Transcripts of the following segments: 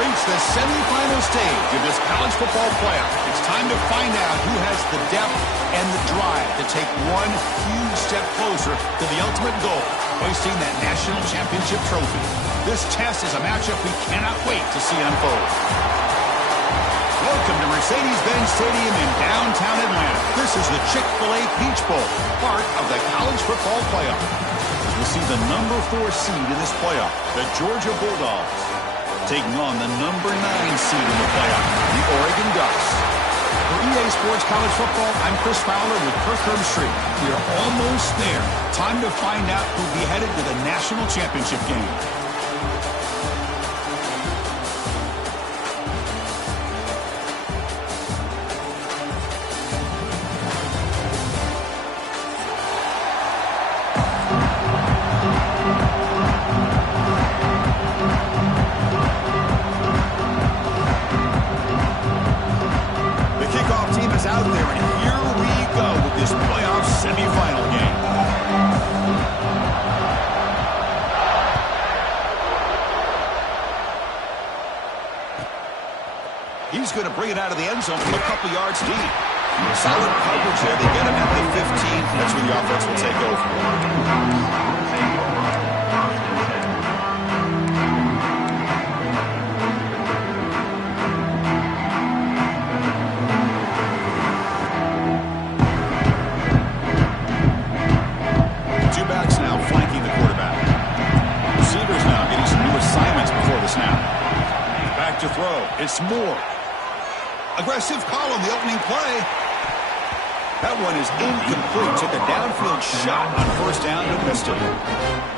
Reached the semifinal stage of this college football playoff. It's time to find out who has the depth and the drive to take one huge step closer to the ultimate goal, hoisting that national championship trophy. This test is a matchup we cannot wait to see unfold. Welcome to Mercedes-Benz Stadium in downtown Atlanta. This is the Chick-fil-A Peach Bowl, part of the college football playoff. As we see the number 4 seed in this playoff, the Georgia Bulldogs, taking on the number 9 seed in the playoff, the Oregon Ducks. For EA Sports College Football, I'm Chris Fowler with Kirk Herbstreit. We are almost there. Time to find out who'll be headed to the national championship game. Out there, and here we go with this playoff semifinal game. He's going to bring it out of the end zone from a couple yards deep. Solid coverage there. They get him at the 15. That's where the offense will take over. To throw. It's Moore. Aggressive call on the opening play. That one is incomplete. Took a downfield shot on first down and missed it.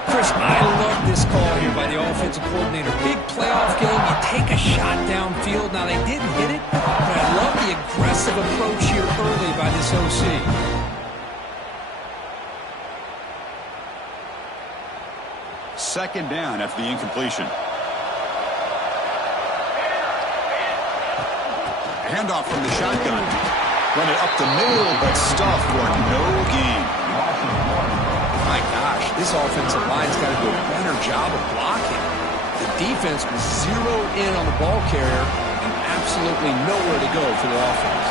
Chris, I love this call here by the offensive coordinator. Big playoff game. You take a shot downfield. Now, they didn't hit it, but I love the aggressive approach here early by this OC. Second down after the incompletion. Handoff from the shotgun. Run it up the middle, but stuffed for no gain. My gosh, this offensive line's got to do a better job of blocking. The defense was zeroed in on the ball carrier and absolutely nowhere to go for the offense.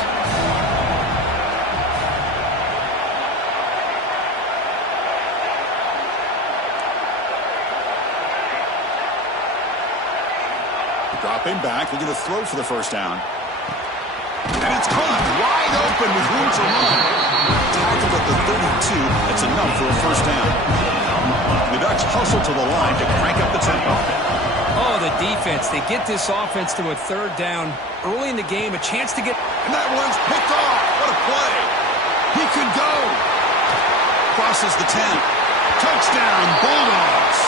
Dropping back, looking to throw for the first down. And it's caught wide open with room to run. Tackled at the 32. That's enough for a first down. The Ducks hustle to the line to crank up the tempo. Oh, the defense. They get this offense to a third down early in the game. A chance to get... And that one's picked off. What a play. He could go. Crosses the 10. Touchdown, Bulldogs.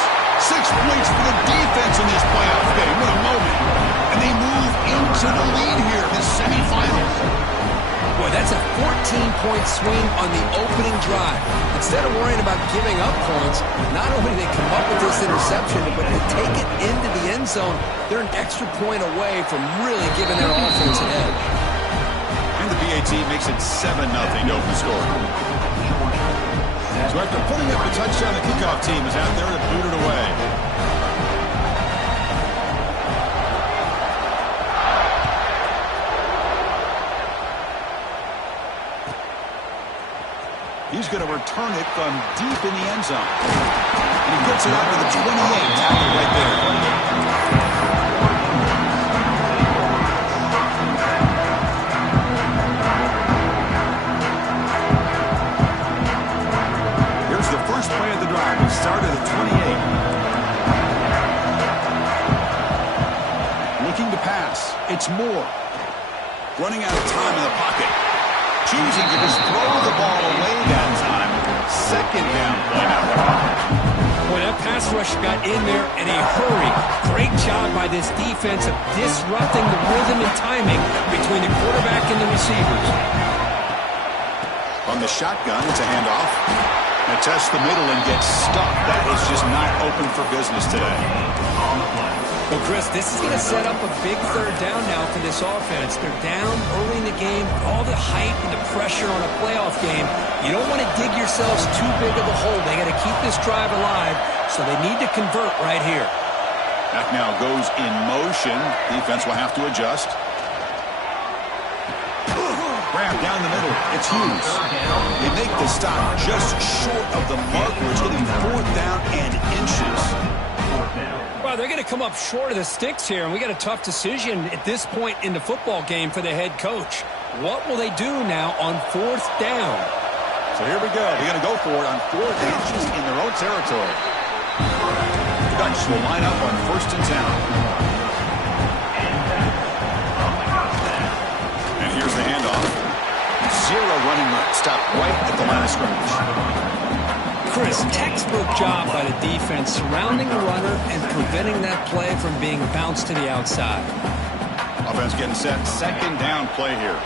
6 points for the defense in this playoff game. What a moment. And they move into the lead here, this semifinals. Boy, that's a 14-point swing on the opening drive. Instead of worrying about giving up points, not only do they come up with this interception, but they take it into the end zone. They're an extra point away from really giving their offense an edge. And the BAT makes it 7-0 to open the score. So after putting up the touchdown, the kickoff team is out there to boot it away. He's going to return it from deep in the end zone. And he gets it out to the 28, tackled right there. Here's the first play of the drive. It started at 28. It's Moore. Running out of time in the pocket. Choosing to just throw the ball away that time. Second down play now. Boy, that pass rush got in there in a hurry. Great job by this defense of disrupting the rhythm and timing between the quarterback and the receivers. On the shotgun, it's a handoff. And tests the middle and gets stuck. That is just not open for business today. Well, Chris, this is going to set up a big third down now for this offense. They're down early in the game. All the hype and the pressure on a playoff game. You don't want to dig yourselves too big of a hole. They got to keep this drive alive, so they need to convert right here. That now goes in motion. Defense will have to adjust. Grab down the middle. It's Hughes. They make the stop just short of the marker. It's going to be 4th down and inches. Well, they're going to come up short of the sticks here, and we got a tough decision at this point in the football game for the head coach. What will they do now on 4th down? So here we go. They're going to go for it on 4th inches in their own territory. The Ducks will line up on 1st and 10. And here's the handoff. 0 running route. Stop right at the line of scrimmage. Chris, textbook job by the defense surrounding the runner and preventing that play from being bounced to the outside. Offense getting set. 2nd down play here.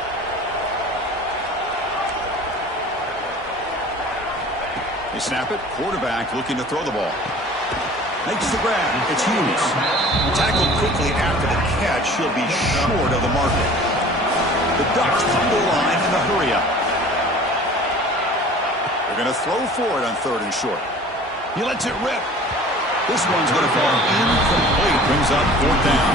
They snap it. Quarterback looking to throw the ball. Makes the grab. It's Hughes. Tackled quickly after the catch. He'll be short of the marker. The Ducks come to the line in the hurry up. They're going to throw for it on 3rd and short. He lets it rip. This one's going to fall incomplete. Brings up 4th down.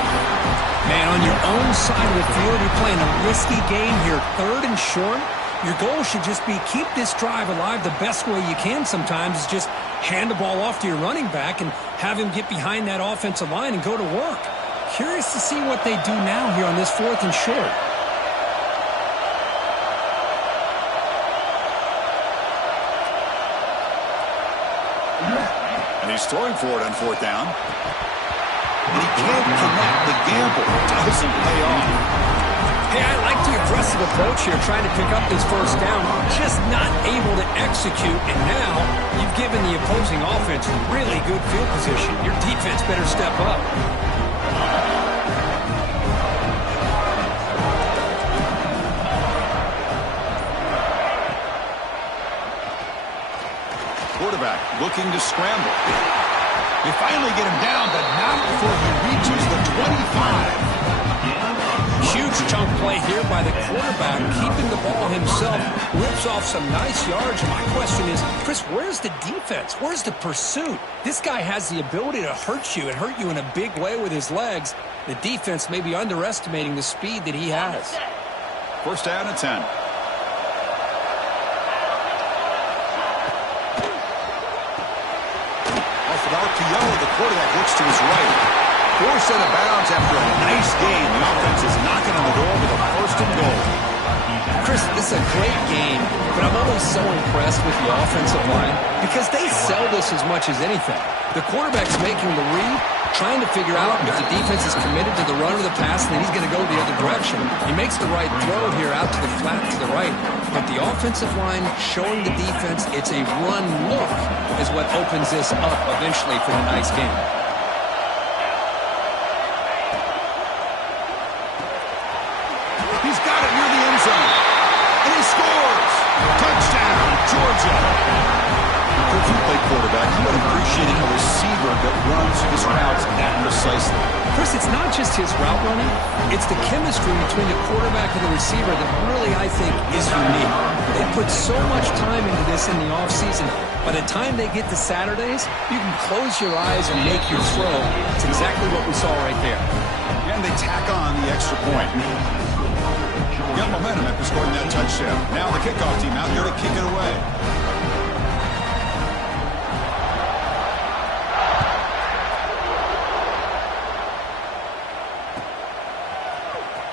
Man, on your own side of the field, you're playing a risky game here. 3rd and short. Your goal should just be keep this drive alive the best way you can sometimes is just hand the ball off to your running back and have him get behind that offensive line and go to work. Curious to see what they do now here on this 4th and short. And he's throwing for it on 4th down. And he can't connect. The gamble doesn't pay off. Hey, I like the aggressive approach here, trying to pick up this 1st down. Just not able to execute. And now you've given the opposing offense really good field position. Your defense better step up. Quarterback looking to scramble. They finally get him down, but not before he reaches the 25. Huge chunk play here by the quarterback, keeping the ball himself, rips off some nice yards. My question is, Chris, where's the defense? Where's the pursuit? This guy has the ability to hurt you and hurt you in a big way with his legs. The defense may be underestimating the speed that he has. 1st down and 10. The quarterback looks to his right. Forced out of bounds after a nice game. The offense is knocking on the door with a 1st and goal. Chris, this is a great game, but I'm always so impressed with the offensive line because they sell this as much as anything. The quarterback's making the read, trying to figure out if the defense is committed to the run or the pass, and then he's going to go the other direction. He makes the right throw here out to the flat to the right, but the offensive line showing the defense it's a run look is what opens this up eventually for the nice game. He's got it near the end zone, and he scores! Touchdown, Georgia! If you play quarterback, you would appreciate a receiver that runs his routes that precisely. Chris, it's not just his route running. It's the chemistry between the quarterback and the receiver that really, I think, is unique. They put so much time into this in the offseason. By the time they get to Saturdays, you can close your eyes and make your throw. It's exactly what we saw right there. And they tack on the extra point. Got momentum after scoring that touchdown. Now the kickoff team out there to kick it away.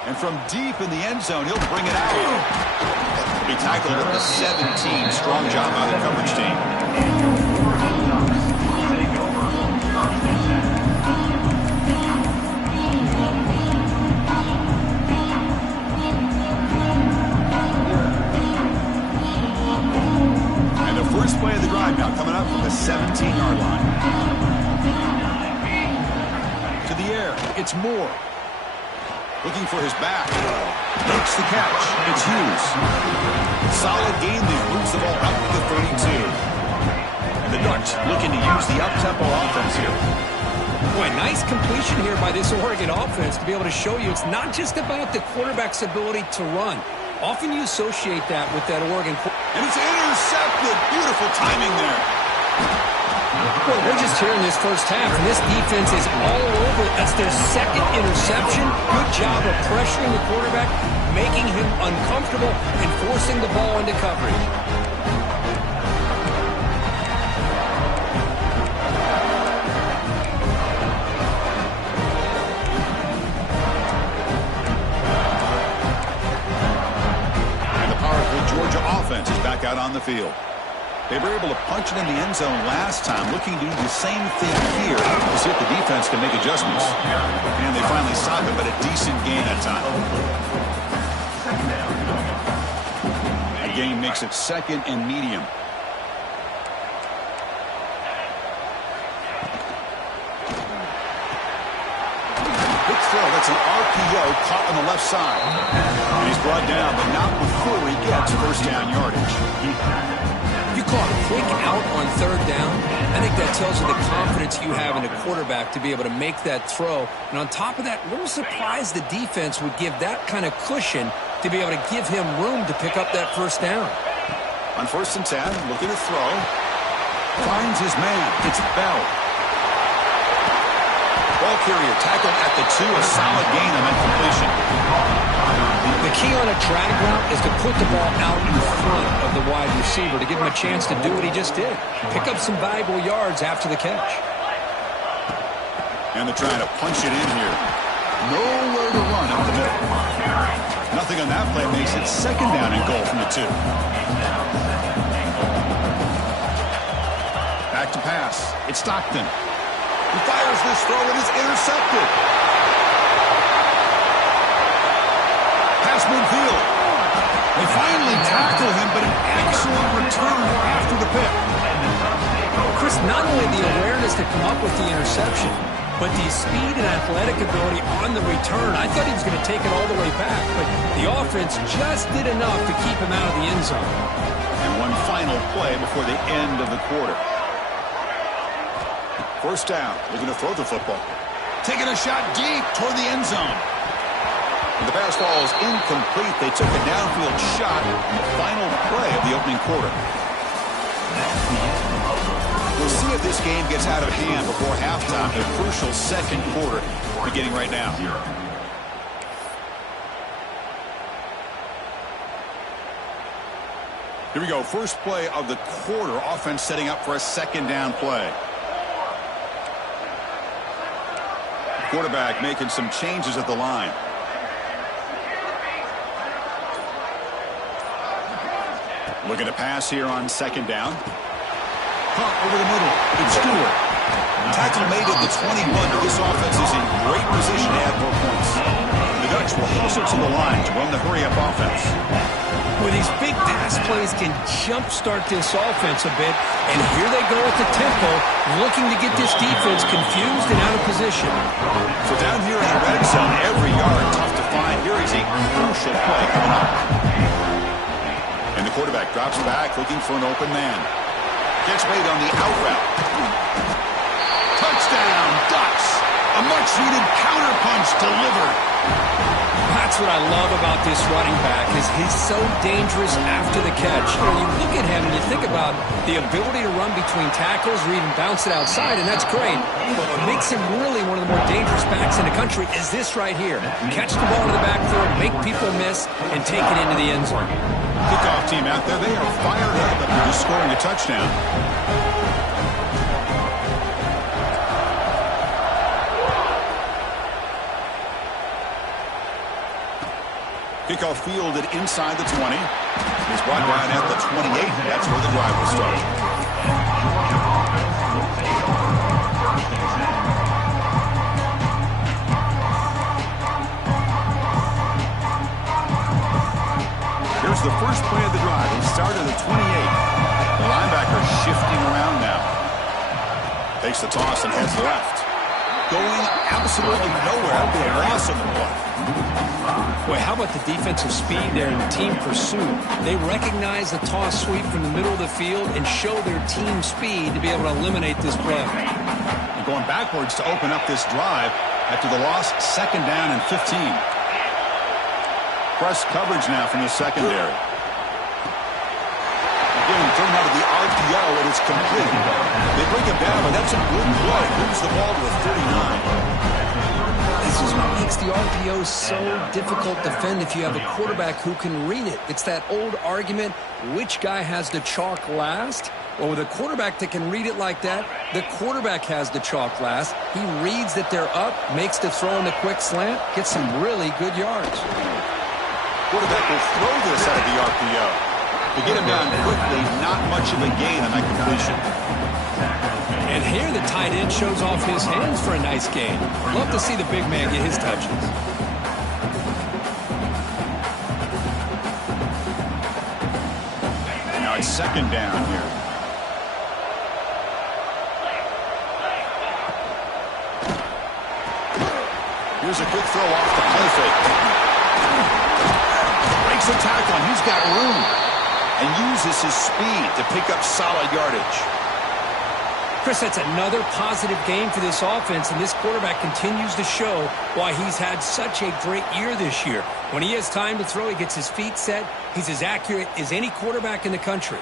And from deep in the end zone, he'll bring it out. He'll be tackled at the 17. Strong job by the coverage team. It's Moore. Looking for his back. Makes the catch. It's Hughes. Solid game. They moves the ball up to the 32. And the Ducks looking to use the up-tempo offense here. Boy, nice completion here by this Oregon offense to be able to show you it's not just about the quarterback's ability to run. Often you associate that with that Oregon. And it's intercepted. Beautiful timing there. Boy, we're just here in this first half, and this defense is all over it. That's their second interception. Good job of pressuring the quarterback, making him uncomfortable, and forcing the ball into coverage. And the powerful Georgia offense is back out on the field. They were able to punch it in the end zone last time, looking to do the same thing here to see if the defense can make adjustments. And they finally stop it, but a decent gain that time. That gain makes it 2nd and medium. Quick throw. That's an RPO caught on the left side. And he's brought down, but not before he gets first down yardage. You call a quick out on 3rd down. I think that tells you the confidence you have in a quarterback to be able to make that throw. And on top of that, a little surprised the defense would give that kind of cushion to be able to give him room to pick up that first down. On 1st and 10, looking to throw. Finds his man. It's Bell. Ball carrier tackled at the 2. A solid gain on that completion. The key on a drag route is to put the ball out in front of the wide receiver to give him a chance to do what he just did. Pick up some valuable yards after the catch. And they're trying to punch it in here. Nowhere to run up the middle. Nothing on that play makes it 2nd down and goal from the 2. Back to pass. It's Stockton. He fires this throw and is intercepted. Pass midfield. They finally tackle him, but an excellent return after the pick. Chris, not only the awareness to come up with the interception, but the speed and athletic ability on the return. I thought he was going to take it all the way back, but the offense just did enough to keep him out of the end zone. And one final play before the end of the quarter. First down. Looking to throw the football. Taking a shot deep toward the end zone. And the pass ball is incomplete. They took a downfield shot on the final play of the opening quarter. We'll see if this game gets out of hand before halftime. A crucial 2nd quarter beginning right now. Here we go. First play of the quarter. Offense setting up for a 2nd down play. Quarterback making some changes at the line. Looking to pass here on 2nd down. Punt over the middle. It's Stewart. Tackle made at the 21, but this offense is in great position to add more points. The Ducks will hustle to the line to run the hurry-up offense. Well, these big pass plays can jumpstart this offense a bit, and here they go at the tempo, looking to get this defense confused and out of position. So down here in the red zone, every yard tough to find. Here is a crucial play coming up. And the quarterback drops back, looking for an open man. Gets made on the out route. Touchdown, Ducks! A much-needed counterpunch delivered. That's what I love about this running back is he's so dangerous after the catch. You know, you look at him and you think about the ability to run between tackles or even bounce it outside, and that's great. But what makes him really one of the more dangerous backs in the country is this right here. Catch the ball in the backfield, make people miss, and take it into the end zone. Kickoff team out there, they are fired up after just scoring a touchdown. Kickoff fielded inside the 20. He's brought down at the 28. That's where the drive will start. Here's the first play of the drive. He started at 28. The linebacker shifting around now. Takes the toss and heads left. going absolutely nowhere. It'll be a loss on the play. Boy, how about the defensive speed there in team pursuit? They recognize the toss sweep from the middle of the field and show their team speed to be able to eliminate this play. And going backwards to open up this drive after the loss, 2nd down and 15. Press coverage now from the secondary. Again, thrown out of the RPO, and it's complete. They bring it down, but that's a good play. Moves the ball to a 39. This is what makes the RPO so difficult to defend if you have a quarterback who can read it. It's that old argument, which guy has the chalk last? Well, with a quarterback that can read it like that, the quarterback has the chalk last. He reads that they're up, makes the throw in the quick slant, gets some really good yards. Quarterback will throw this out of the RPO. To get him down quickly, not much of a gain on that completion. And here the tight end shows off his hands for a nice gain. Love to see the big man get his touches. Now it's 2nd down here. Here's a quick throw off the play fake. Breaks a tackle, and he's got room. And uses his speed to pick up solid yardage. Chris, that's another positive game for this offense, and this quarterback continues to show why he's had such a great year this year. When he has time to throw, he gets his feet set. He's as accurate as any quarterback in the country.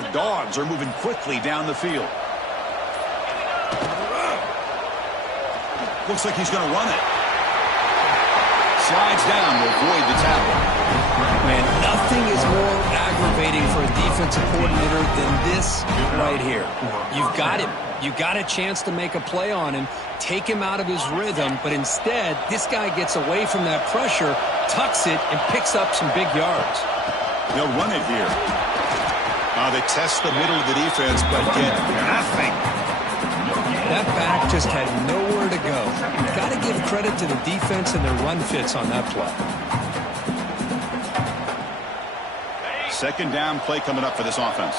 The Dogs are moving quickly down the field. Looks like he's going to run it. Slides down to avoid the tackle. Man, nothing is more aggravating for a defensive coordinator than this right here. You've got him. You got a chance to make a play on him, take him out of his rhythm, but instead, this guy gets away from that pressure, tucks it, and picks up some big yards. They'll run it here. They test the middle of the defense, but get nothing. That back just had nowhere to go. Got to give credit to the defense and their run fits on that play. 2nd down play coming up for this offense.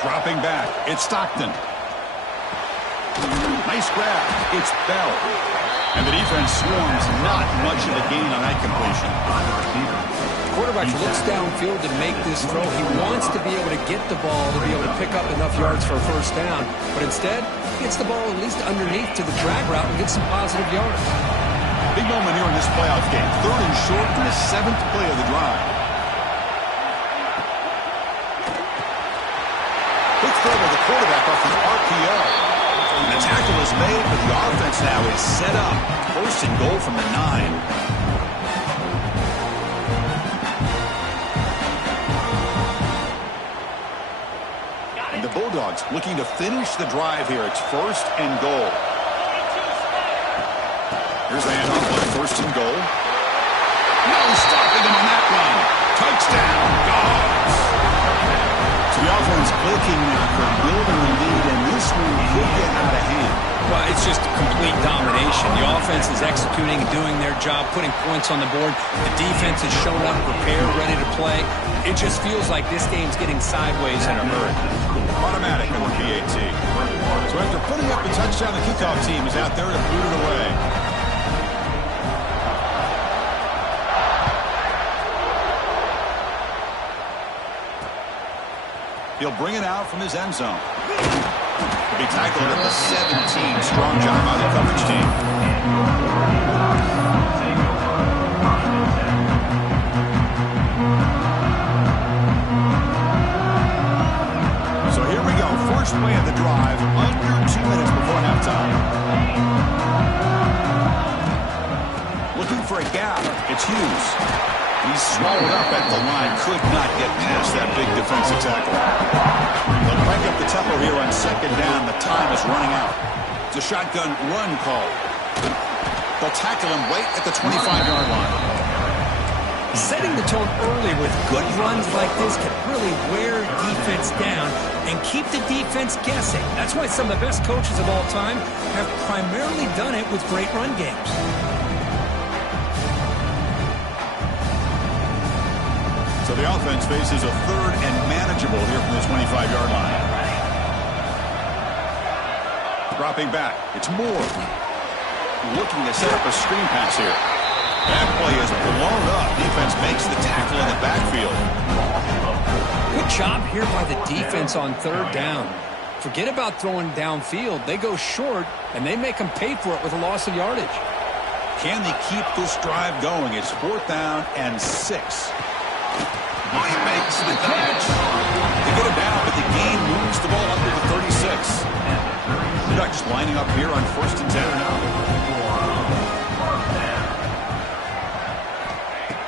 Dropping back. It's Stockton. Nice grab. It's Bell. And the defense swarms. Not much of a gain on that completion. Quarterback looks downfield to make this throw. He wants to be able to get the ball to be able to pick up enough yards for a 1st down. But instead, he gets the ball at least underneath to the drag route and gets some positive yards. Big moment here in this playoff game. 3rd and short in the 7th play of the drive. Quick throw by the quarterback off the RPO. And the tackle is made, but the offense now is set up. 1st and goal from the 9. The Bulldogs looking to finish the drive here. It's 1st and goal. Here's the handoff on 1st and goal. No stopping him on that one. Touchdown, Dogs. So the offense clicking now for building the lead, and this one could get out of hand. Well, it's just complete domination. The offense is executing and doing their job, putting points on the board. The defense has shown up, prepared, ready to play. It just feels like this game's getting sideways in a hurry. Automatic on the PAT. So after putting up a touchdown, the kickoff team is out there to boot it away. He'll bring it out from his end zone. He'll be tackled at the 17. Strong job by the coverage team. So here we go. First play of the drive. Under 2 minutes before halftime. Looking for a gap. It's Hughes. He's swallowed up at the line. Could not get past that big defensive tackle. They'll crank up the tempo here on 2nd down. The time is running out. It's a shotgun run call. They'll tackle him right at the 25-yard line. Setting the tone early with good runs like this can really wear defense down and keep the defense guessing. That's why some of the best coaches of all time have primarily done it with great run games. So the offense faces a third and manageable here from the 25-yard line. Dropping back. It's Moore. Looking to set up a screen pass here. That play is blown up. Defense makes the tackle in the backfield. Good job here by the defense on third down. Forget about throwing downfield. They go short, and they make them pay for it with a loss of yardage. Can they keep this drive going? It's 4th down and 6. He makes the catch. They get it down, but the gain moves the ball up to the 36. The Ducks lining up here on 1st and 10 now.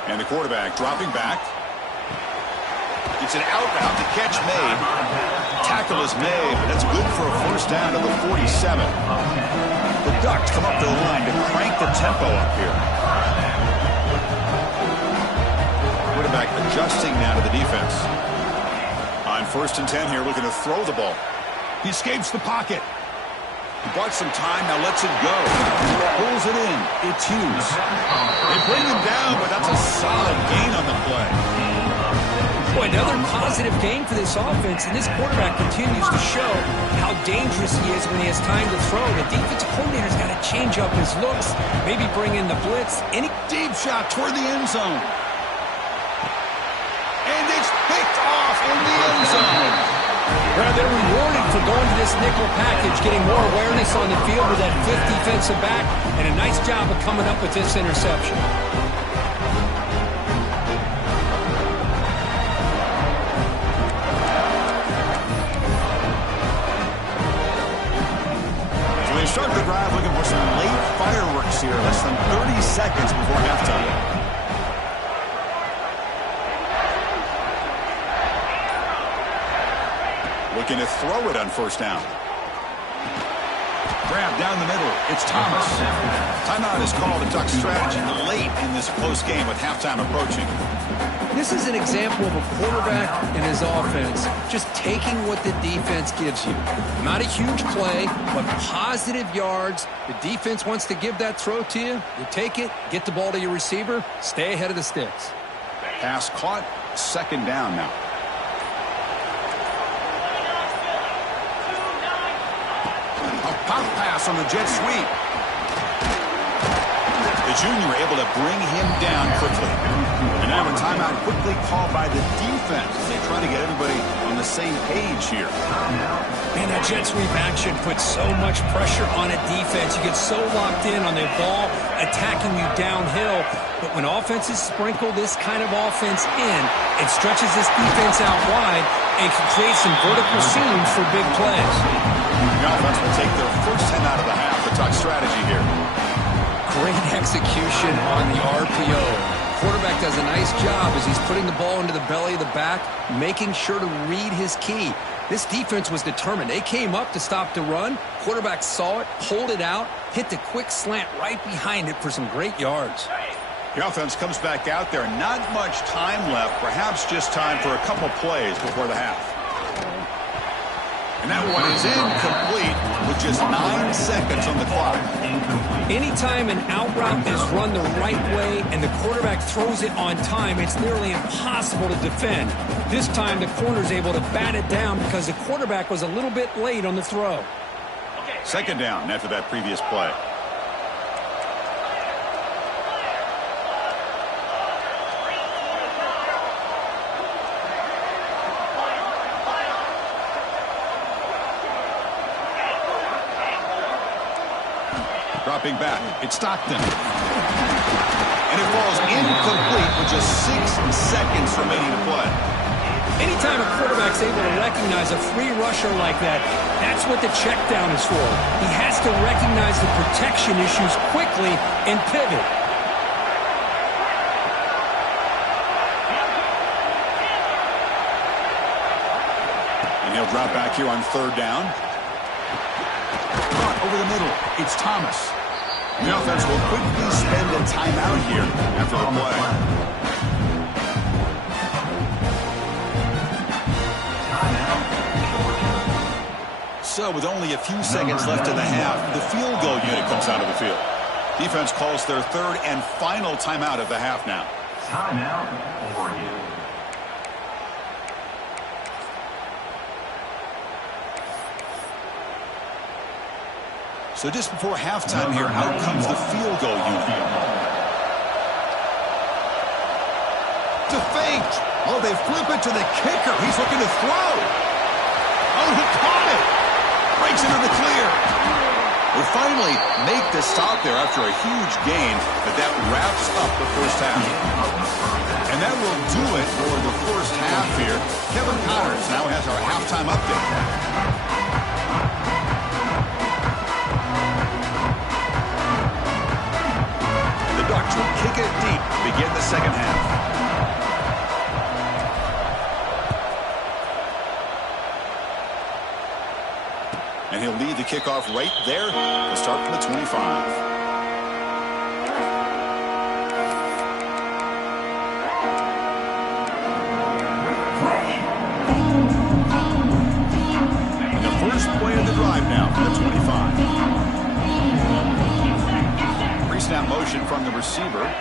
And the quarterback dropping back. It's an out route. The catch made. Tackle is made, but that's good for a 1st down to the 47. The Ducks come up to the line to crank the tempo up here. Quarterback adjusting now to the defense. On 1st and 10 here, looking to throw the ball. He escapes the pocket. He bought some time, now lets it go. Pulls it in. It's Hughes. They bring him down, but that's a solid gain on the play. Boy, another positive game for this offense, and this quarterback continues to show how dangerous he is when he has time to throw. The defensive coordinator's got to change up his looks, maybe bring in the blitz. Any deep shot toward the end zone. And it's picked off in the end zone. Well, they're rewarded for going to this nickel package, getting more awareness on the field with that 5th defensive back, and a nice job of coming up with this interception. So they start the drive looking for some late fireworks here, less than 30 seconds before halftime. Looking to throw it on 1st down. Grab down the middle. It's Thomas. Timeout is called. The Ducks strategy late in this close game with halftime approaching. This is an example of a quarterback and his offense just taking what the defense gives you. Not a huge play, but positive yards. The defense wants to give that throw to you. You take it, get the ball to your receiver, stay ahead of the sticks. Pass caught. 2nd down now. Pop pass on the jet sweep. The junior able to bring him down quickly. And now a timeout quickly called by the defense. They try to get everybody on the same page here. Man, that jet sweep action puts so much pressure on a defense. You get so locked in on their ball attacking you downhill. But when offenses sprinkle this kind of offense in, it stretches this defense out wide and can create some vertical seams for big plays. The offense will take their 1st 10 out of the half. The Ducks strategy here. Great execution on the RPO. Quarterback does a nice job as he's putting the ball into the belly of the back, making sure to read his key. This defense was determined. They came up to stop the run. Quarterback saw it, pulled it out, hit the quick slant right behind it for some great yards. The offense comes back out there. Not much time left. Perhaps just time for a couple plays before the half. And that one is incomplete with just 9 seconds on the clock. Anytime an out route is run the right way and the quarterback throws it on time, it's nearly impossible to defend. This time the corner's able to bat it down because the quarterback was a little bit late on the throw. 2nd down after that previous play. Dropping back, it's Stockton. And it falls incomplete with just 6 seconds remaining to play. Anytime a quarterback's able to recognize a free rusher like that, that's what the check down is for. He has to recognize the protection issues quickly and pivot. And he'll drop back here on 3rd down. Over the middle, it's Thomas. The offense will quickly spend a timeout here after the play. So with only a few seconds left in the half, the field goal unit comes out of the field. Defense calls their 3rd and final timeout of the half now. Timeout for you. So just before halftime here, out comes the field goal unit. To fake. Oh, they flip it to the kicker. He's looking to throw. Oh, he caught it. Breaks into the clear. We finally make the stop there after a huge gain, but that wraps up the first half. And that will do it for the first half here. Kevin Connors now has our halftime update. The Ducks will kick it deep to begin the second half. And he'll lead the kickoff right there. He'll start from the 25. And the first play of the drive now from the 25. Pre-snap motion from the receiver.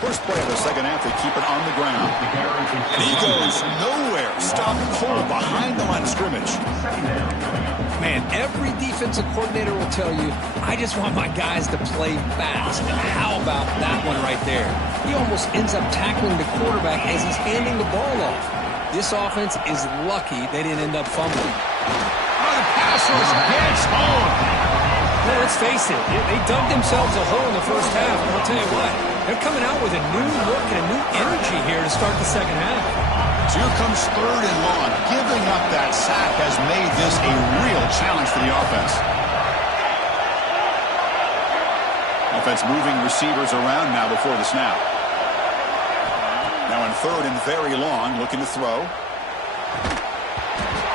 First play of the second half, they keep it on the ground. And he goes nowhere. Stopped cold behind the line of scrimmage. Man, every defensive coordinator will tell you, I just want my guys to play fast. And how about that one right there? He almost ends up tackling the quarterback as he's handing the ball off. This offense is lucky they didn't end up fumbling. Oh, the pass rush gets home. Well, let's face it, they dug themselves a hole in the first half. And I'll tell you what, they're coming out with a new look and a new energy here to start the second half. So here comes third and long. Giving up that sack has made this a real challenge for the offense. Offense moving receivers around now before the snap. Now on third and very long, looking to throw.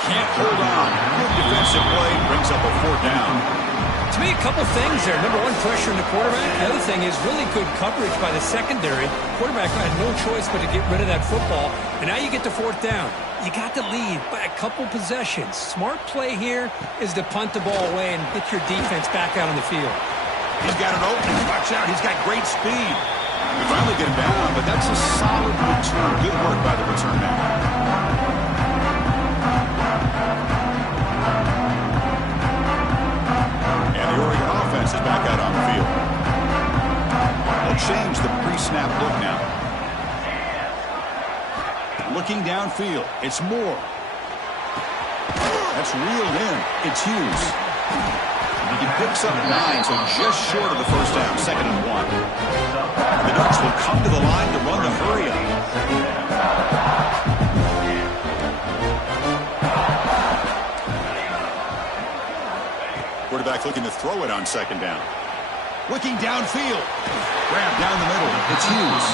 Can't hold on. Good defensive play, brings up a fourth down. To me, a couple things there. Number one, pressure on the quarterback. The other thing is really good coverage by the secondary. Quarterback had no choice but to get rid of that football. And now you get to fourth down. You got the lead by a couple possessions. Smart play here is to punt the ball away and get your defense back out on the field. He's got an opening. Watch out. He's got great speed. We finally get him down, but that's a solid return. Good work by the return man. The Oregon offense is back out on the field. They'll change the pre-snap look now. Looking downfield, it's Moore. That's reeled in. It's Hughes. He picks up 9, so just short of the first down, 2nd and 1. The Ducks will come to the line to run the hurry up. Quarterback looking to throw it on 2nd down. Looking downfield. Grab down the middle. It's Hughes.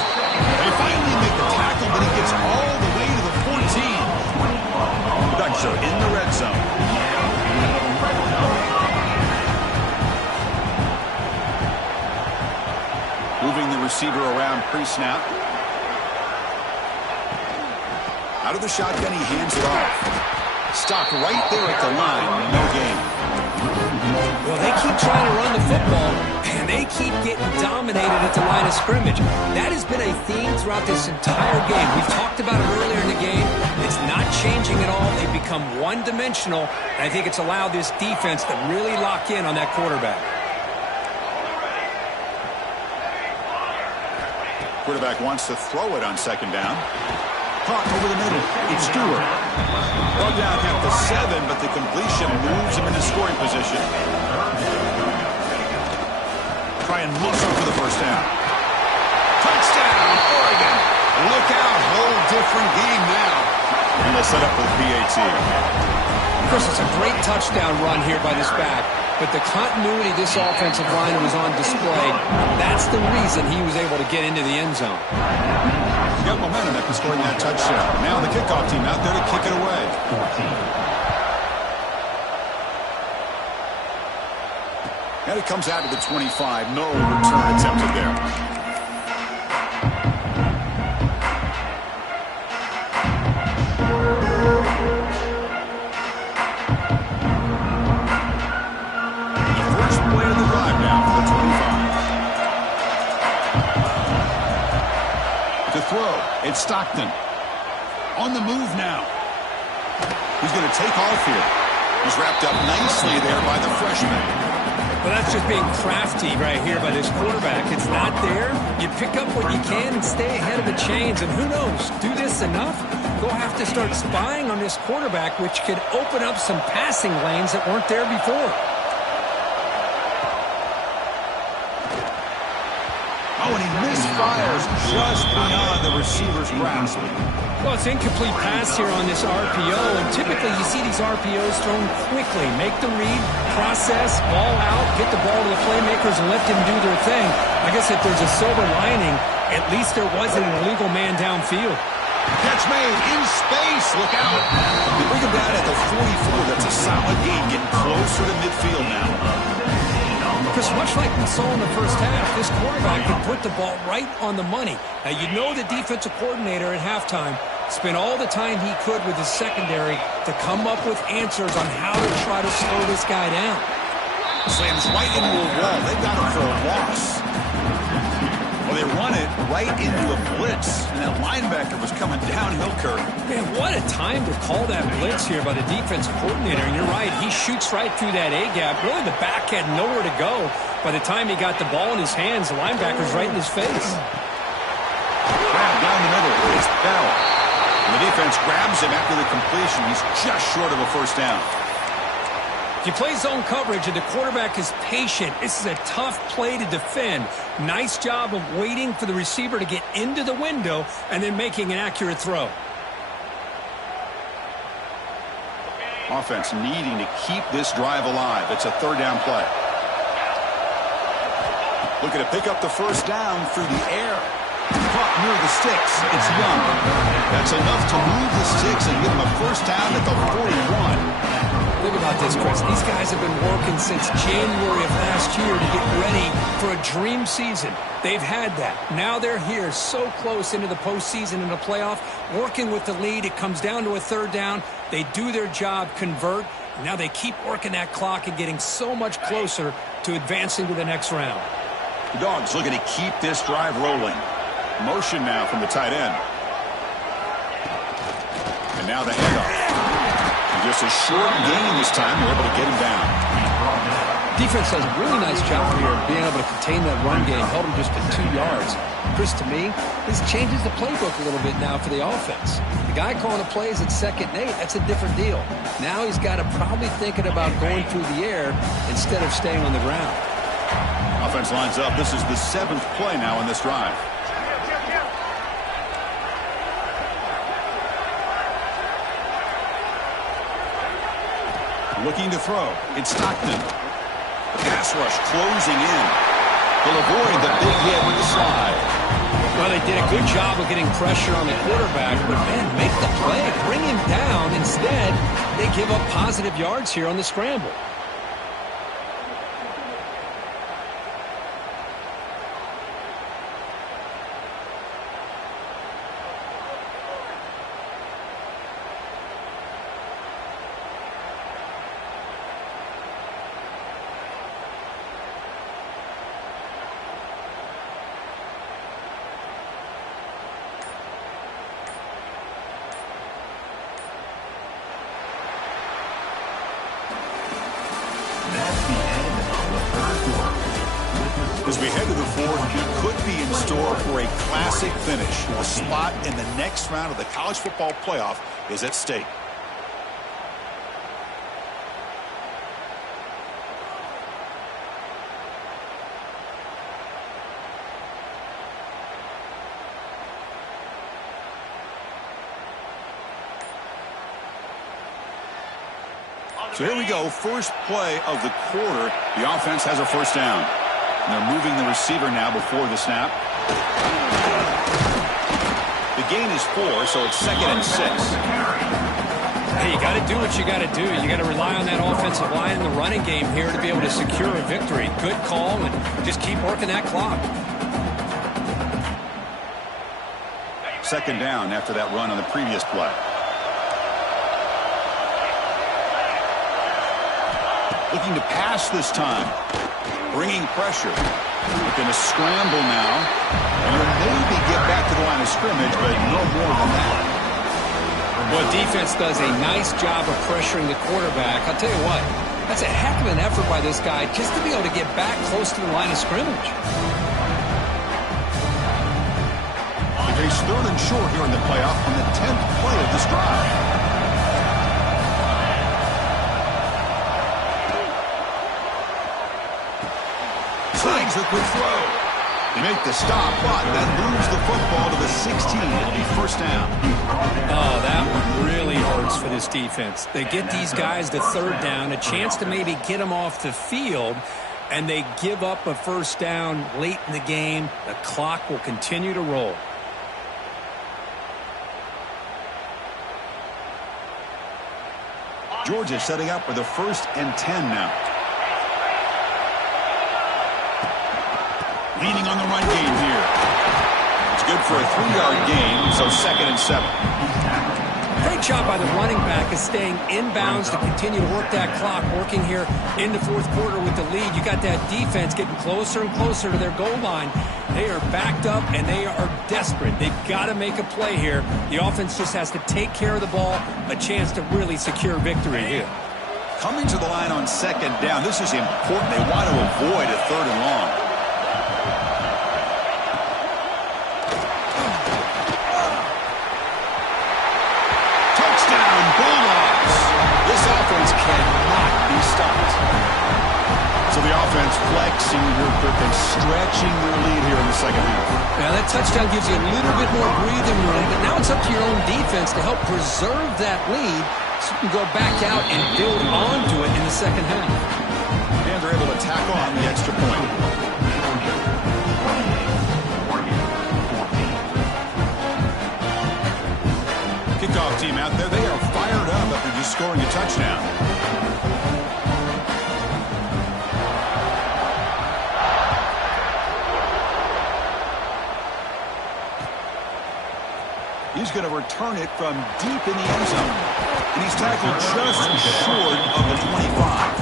They finally make the tackle, but he gets all the way to the 14. The Ducks are in the red zone. Moving the receiver around pre-snap. Out of the shotgun, he hands it off. Stopped right there at the line. No gain. Well, they keep trying to run the football, and they keep getting dominated at the line of scrimmage. That has been a theme throughout this entire game. We've talked about it earlier in the game. It's not changing at all. They've become one-dimensional, and I think it's allowed this defense to really lock in on that quarterback. Quarterback wants to throw it on 2nd down. Caught over the middle. It's Stewart. Brought down at the 7, but the completion moves him into scoring position. Try and muscle for the first down. Touchdown, Oregon. Look out. Whole different game now. And they'll set up for the PAT. Chris, it's a great touchdown run here by this back, but the continuity this offensive line was on display. That's the reason he was able to get into the end zone. Got momentum after scoring that touchdown. Now the kickoff team out there to kick it away. And it comes out to the 25. No return attempted there. The first play of the drive now for the 25. To throw, it's Stockton. On the move now. He's going to take off here. He's wrapped up nicely there by the freshman. Well, that's just being crafty right here by this quarterback. It's not there. You pick up what you can and stay ahead of the chains. And who knows, do this enough, they'll have to start spying on this quarterback, which could open up some passing lanes that weren't there before. Oh, and he misfires just beyond the receiver's grasp. Well, it's incomplete pass here on this RPO, and typically you see these RPOs thrown quickly. Make the read, process, ball out, get the ball to the playmakers and let them do their thing. I guess if there's a silver lining, at least there wasn't an illegal man downfield. Catch made in space. Look out. They bring him down at the 44. That's a solid gain, getting closer to midfield now. Because much like we saw in the first half, this quarterback can put the ball right on the money. Now, you know the defensive coordinator at halftime spent all the time he could with his secondary to come up with answers on how to try to slow this guy down. Slams right into a wall. They got him for a loss. Well, they run it right into a blitz, and that linebacker was coming downhill, Kirk. Man, what a time to call that blitz here by the defensive coordinator. And you're right, he shoots right through that A-gap. Really, the back had nowhere to go. By the time he got the ball in his hands, the linebacker's right in his face. Grab down the middle. It's Bell. And the defense grabs him after the completion. He's just short of a first down. You play zone coverage and the quarterback is patient. This is a tough play to defend. Nice job of waiting for the receiver to get into the window and then making an accurate throw. Offense needing to keep this drive alive. It's a third down play. Looking to pick up the first down through the air. Caught near the sticks. It's Young. That's enough to move the sticks and give him a first down at the 41. Think about this, Chris. These guys have been working since January of last year to get ready for a dream season. They've had that. Now they're here so close into the postseason and the playoff, working with the lead. It comes down to a third down. They do their job, convert. Now they keep working that clock and getting so much closer to advancing to the next round. The Dogs looking to keep this drive rolling. Motion now from the tight end. And now the handoff. Just a short gain this time. They're able to get him down. Defense does a really nice job here of being able to contain that run game. Held him just to 2 yards. Chris, to me, this changes the playbook a little bit now for the offense. The guy calling the plays at 2nd and 8, that's a different deal. Now he's got to probably thinking about going through the air instead of staying on the ground. Offense lines up. This is the 7th play now in this drive. Looking to throw. It's Stockton. Pass rush closing in. He'll avoid the big hit with the slide. Well, they did a good job of getting pressure on the quarterback, but, man, make the play. Bring him down. Instead, they give up positive yards here on the scramble. As we head to the 4th, we could be in store for a classic finish. A spot in the next round of the college football playoff is at stake. So here we go, first play of the quarter. The offense has a first down. And they're moving the receiver now before the snap. The gain is 4, so it's 2nd and 6. Hey, you got to do what you got to do. You got to rely on that offensive line in the running game here to be able to secure a victory. Good call, and just keep working that clock. 2nd down after that run on the previous play. Looking to pass this time. Bringing pressure. Looking to scramble now. And will maybe get back to the line of scrimmage, but no more than that. Well, defense does a nice job of pressuring the quarterback. I'll tell you what, That's a heck of an effort by this guy just to be able to get back close to the line of scrimmage. They face 3rd and short here in the playoff on the 10th play of this drive. Slides the quick throw. They make the stop, but that moves the football to the 16. It'll be first down. Oh, that one really hurts for this defense. They get these guys to 3rd down, a chance to maybe get them off the field, and they give up a first down late in the game. The clock will continue to roll. Georgia setting up for the 1st and 10 now. Leaning on the run game here. It's good for a 3-yard gain, so 2nd and 7. Great job by the running back of staying inbounds to continue to work that clock, working here in the 4th quarter with the lead. You got that defense getting closer and closer to their goal line. They are backed up, and they are desperate. They've got to make a play here. The offense just has to take care of the ball, a chance to really secure victory here. Coming to the line on 2nd down, this is important. They want to avoid a 3rd and long. Cannot be stopped. So the offense flexing here quick and stretching their lead here in the 2nd half. Now that touchdown gives you a little bit more breathing room, but now it's up to your own defense to help preserve that lead so you can go back out and build onto it in the 2nd half. And they're able to tack on the extra point. Kickoff team out there, they are fired up after just scoring a touchdown. He's going to return it from deep in the end zone. And he's tackled just short of the 25.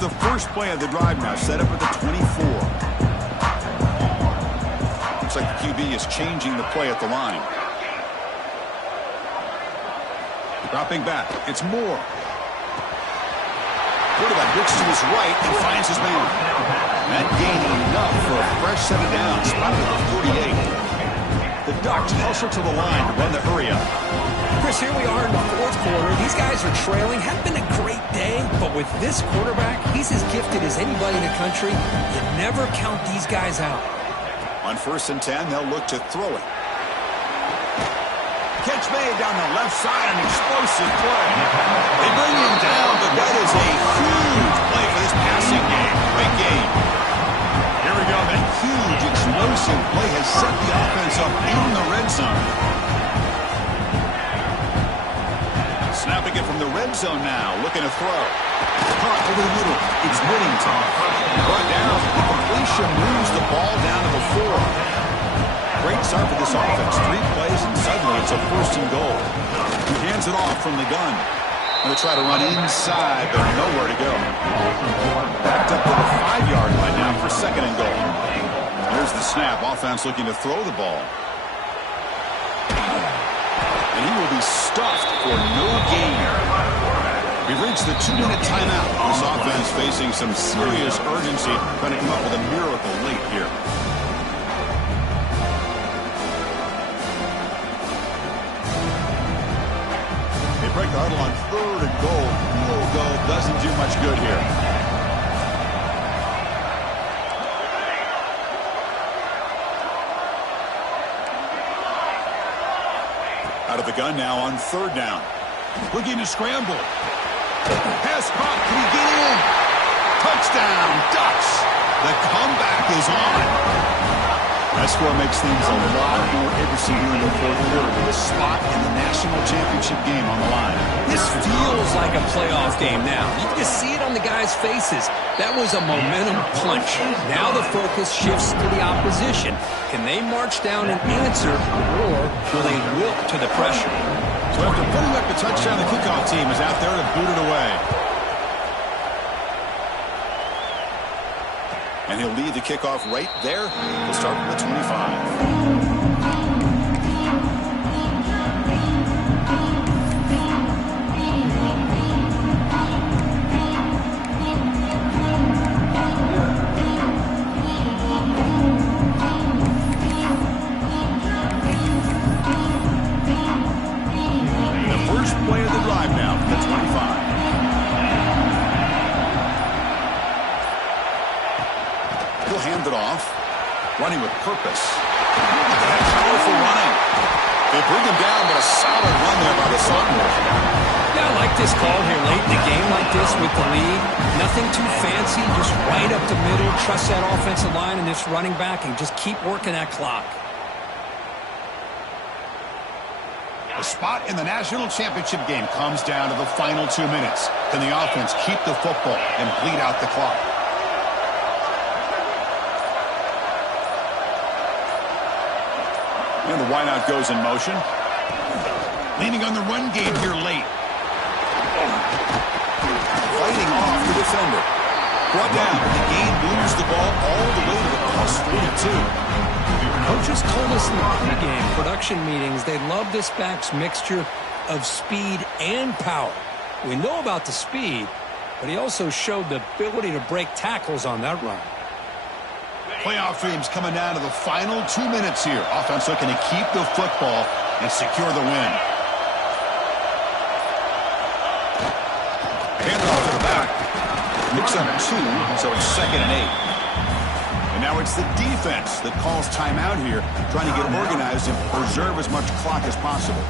The first play of the drive now, set up at the 24. Looks like the QB is changing the play at the line. Dropping back, it's Moore. Quarterback looks to his right and finds his man. That gain enough for a fresh set of downs, spotted at the 48. The Ducks hustle to the line to run the hurry up. Chris, here we are in the 4th quarter. These guys are trailing. Hadn't been a great day, but with this quarterback, he's as gifted as anybody in the country. You never count these guys out. On 1st and 10, they'll look to throw it. Catch made down the left side, an explosive play. They bring him down, but that is a huge play for this passing game. Big game. Here we go. That huge explosive play has set the offense up in the red zone. Snapping it from the red zone now, looking to throw. Caught over the middle. It's Whittington. Brought down. The completion moves the ball down to the 4. Great start for this offense. 3 plays, and suddenly it's a 1st and goal. He hands it off from the gun. Going to try to run inside, but nowhere to go. Backed up to the 5-yard line now for 2nd and goal. There's the snap. Offense looking to throw the ball. And he will be stuffed for no gain. We've reached the 2-minute timeout. This offense facing some serious urgency, trying to come up with a miracle late here. They break the huddle on 3rd and goal. Field goal doesn't do much good here. Out of the gun now on 3rd down. Looking to scramble. Pass caught. Can he get in? Touchdown, Ducks. The comeback is on. That score makes things a lot more interesting here in the 4th quarter with a spot in the national championship game on the line. This feels like a playoff game now. You can just see it on the guys' faces. That was a momentum punch. Now the focus shifts to the opposition. Can they march down and answer, or will they wilt to the pressure? So after putting up the touchdown, the kickoff team is out there to boot it away. And he'll lead the kickoff right there. He'll start from the 25. Running with purpose. Powerful running. They bring him down, but a solid run there by the Sophomore. Yeah, I like this call here late in the game like this with the lead. Nothing too fancy, just right up the middle. Trust that offensive line and this running back and just keep working that clock. The spot in the national championship game comes down to the final 2 minutes. Can the offense keep the football and bleed out the clock? And the wideout goes in motion. Leaning on the run game here late. Fighting off the defender. Brought down. The gain moves the ball all the way to the +42. Coaches told us in the pregame production meetings they love this back's mixture of speed and power. We know about the speed, but he also showed the ability to break tackles on that run. Playoff dreams coming down to the final 2 minutes here. Offense looking to keep the football and secure the win. Hand off to the back. Picks up 2, so it's 2nd and 8. And now it's the defense that calls timeout here, trying to get organized and preserve as much clock as possible.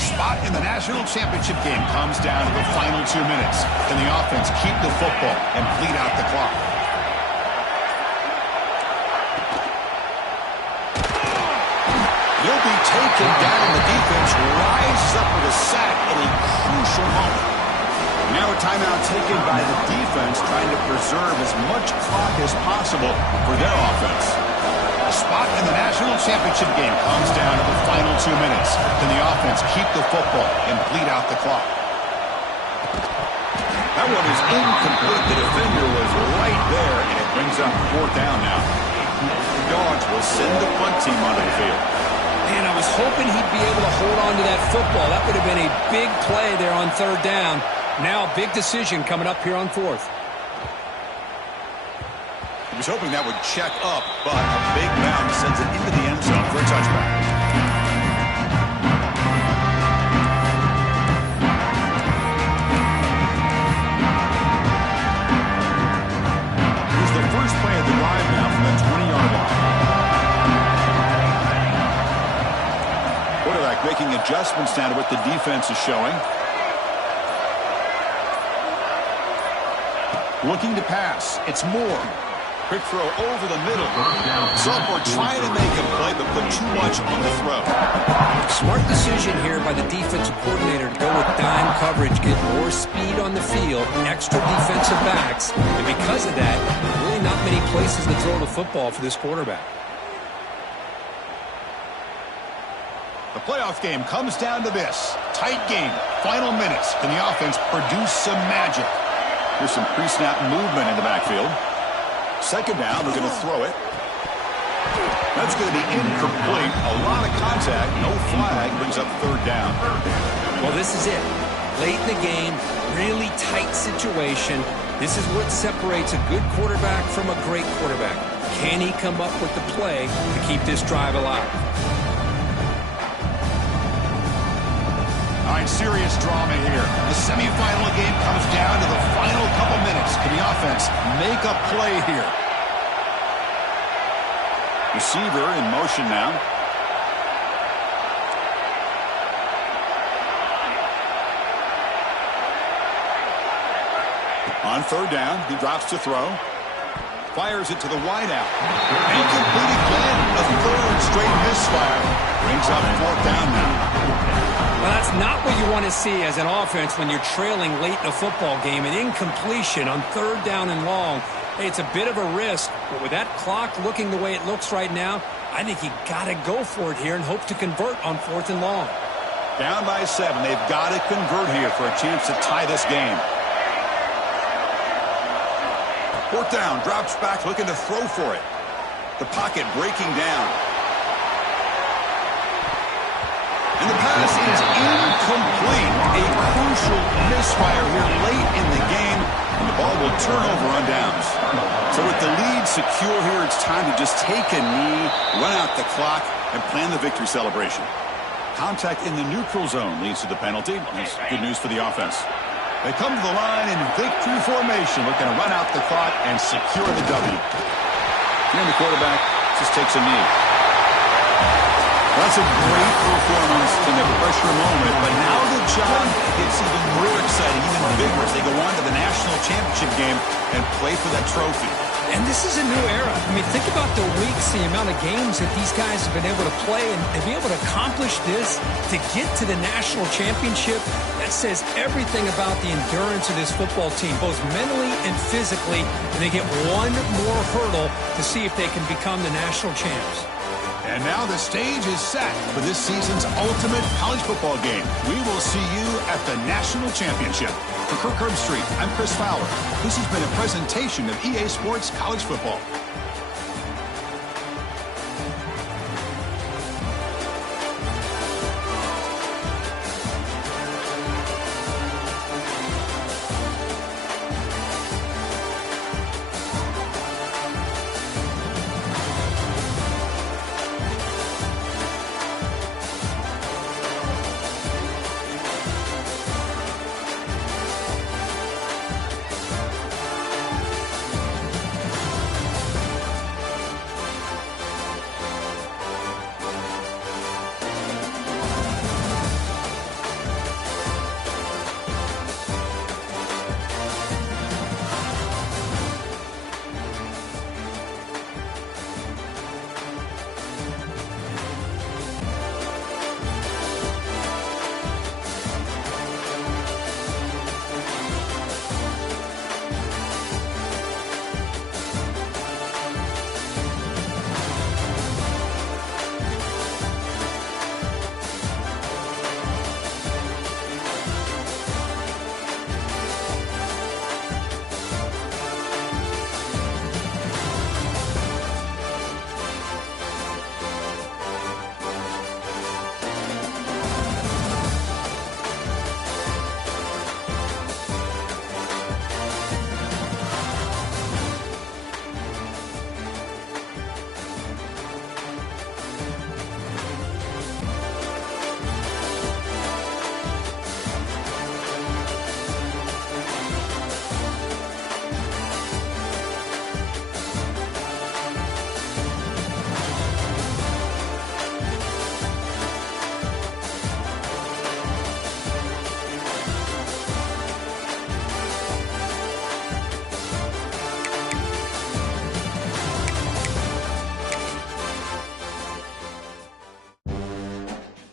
Spot in the national championship game comes down to the final 2 minutes. Can the offense keep the football and bleed out the clock? He'll be taken down. The defense rises up with a sack in a crucial moment. Now a timeout taken by the defense, trying to preserve as much clock as possible for their offense. The spot in the national championship game comes down to the final 2 minutes. Can the offense keep the football and bleed out the clock? That one is incomplete. The defender was right there, and it brings up 4th down now. The Dogs will send the punt team onto the field. Man, I was hoping he'd be able to hold on to that football. That would have been a big play there on 3rd down. Now a big decision coming up here on 4th. He was hoping that would check up, but a big bounce sends it into the end zone for a touchback. Here's the first play of the drive now from the 20-yard line. Quarterback making adjustments now to what the defense is showing. Looking to pass. It's Moore. Quick throw over the middle. Sophomore trying to make a play, but put too much on the throw. Smart decision here by the defensive coordinator to go with dime coverage, get more speed on the field, extra defensive backs, and because of that, really not many places to throw the football for this quarterback. The playoff game comes down to this. Tight game. Final minutes. Can the offense produce some magic? Here's some pre-snap movement in the backfield. 2nd down, they're going to throw it. That's going to be incomplete. A lot of contact, no flag, brings up 3rd down. Well, this is it. Late in the game, really tight situation. This is what separates a good quarterback from a great quarterback. Can he come up with the play to keep this drive alive? All right, serious drama here. The semifinal game comes down to the final couple minutes. Can the offense make a play here? Receiver in motion now. On 3rd down, he drops to throw. Fires it to the wideout. Incomplete again. A 3rd straight misfire. Brings up 4th down now. Well, That's not what you want to see as an offense when you're trailing late in a football game. An incompletion on 3rd down and long. Hey, it's a bit of a risk, but with that clock looking the way it looks right now, I think you got to go for it here and hope to convert on 4th and long. Down by 7. They've got to convert here for a chance to tie this game. 4th down, drops back, looking to throw for it. The pocket breaking down. And the pass is incomplete. A crucial misfire here late in the game, and the ball will turn over on downs. So with the lead secure here, it's time to just take a knee, run out the clock, and plan the victory celebration. Contact in the neutral zone leads to the penalty. That's good news for the offense. They come to the line in victory formation, looking to run out the clock and secure the W. And the quarterback just takes a knee. That's a great performance in the pressure moment, but now the job gets even more exciting, even bigger as they go on to the national championship game and play for that trophy. And this is a new era. I mean, think about the weeks, the amount of games that these guys have been able to play, and to be able to accomplish this, to get to the national championship, that says everything about the endurance of this football team, both mentally and physically, and they get one more hurdle to see if they can become the national champs. And now the stage is set for this season's ultimate college football game. We will see you at the national championship. For Kirk Herbstreit, I'm Chris Fowler. This has been a presentation of EA Sports College Football.